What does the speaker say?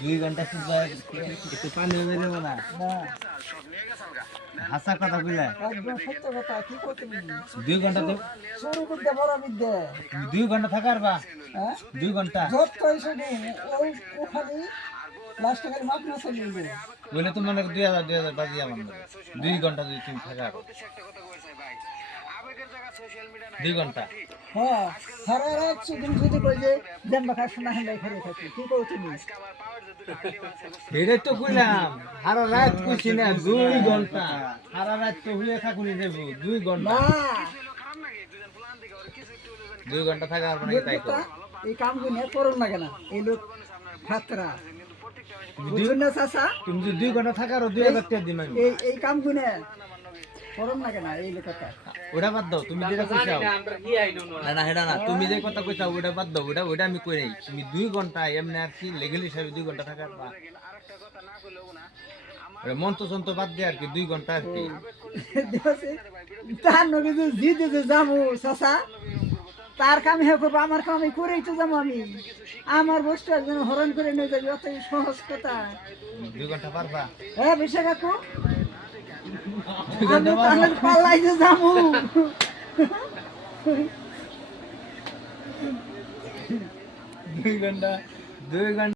2 ঘন্টা একটু পানি দেব না হাসা কথা কইলা একদম সত্য কথা কি করতে 2 ঘন্টা তো শুরু করতে বড় বিদ্যে 2 ঘন্টা থাকার বা হ্যাঁ 2 ঘন্টা যত পয়সা নেই ও খালি লাস্ট টাকার মাপ না চলে যাবে বলে তো মনে 2000 বাজি আমার 2 ঘন্টা যদি তুমি থাকা 2 ঘন্টা হ্যাঁ সারা রাত শুধু শুধু কই যে জাম্বা খাস না হলে ঘরে থাকি কি কও তুমি হেরে তো কইলাম সারা রাত কইছি না 2 ঘন্টা সারা রাত তো হইয়া থাকুনি দেব 2 ঘন্টা না 2 ঘন্টা থাকা আর মানে তাই কর এই কাম গুনে করুন না কেন এই লোক খাতরা বুঝুন না চাচা তুমি যদি 2 ঘন্টা থাকার 2000 টাকা দিম আমি এই কাম গুনে করুন না কেন এই লোকটা ওটা বাদ দাও তুমি যেটা কইছাও না না হেডা না তুমি যে কথা কইছাও ওটা বাদ দাও ওটা আমি কই নাই তুমি 2 ঘন্টা এমনি আর কি লেগেল হিসাবে 2 ঘন্টা থাকার বা মন্ত্র সন্ত বাদ দিয়ে আর কি 2 ঘন্টা আর কি তার নগে যে জিদে যে যাবো চাচা তার কাম হে করবো আমার কাম আমি করেই তো যাবো আমি আমার বস্তু একজন হরণ করে নিয়ে যাবি অত সহজ কথা 2 ঘন্টা পারবা হ্যাঁ বিশা কাকু আমি তাহলে পাল্লাই যে যাবো 2 ঘন্টা 2 ঘন্টা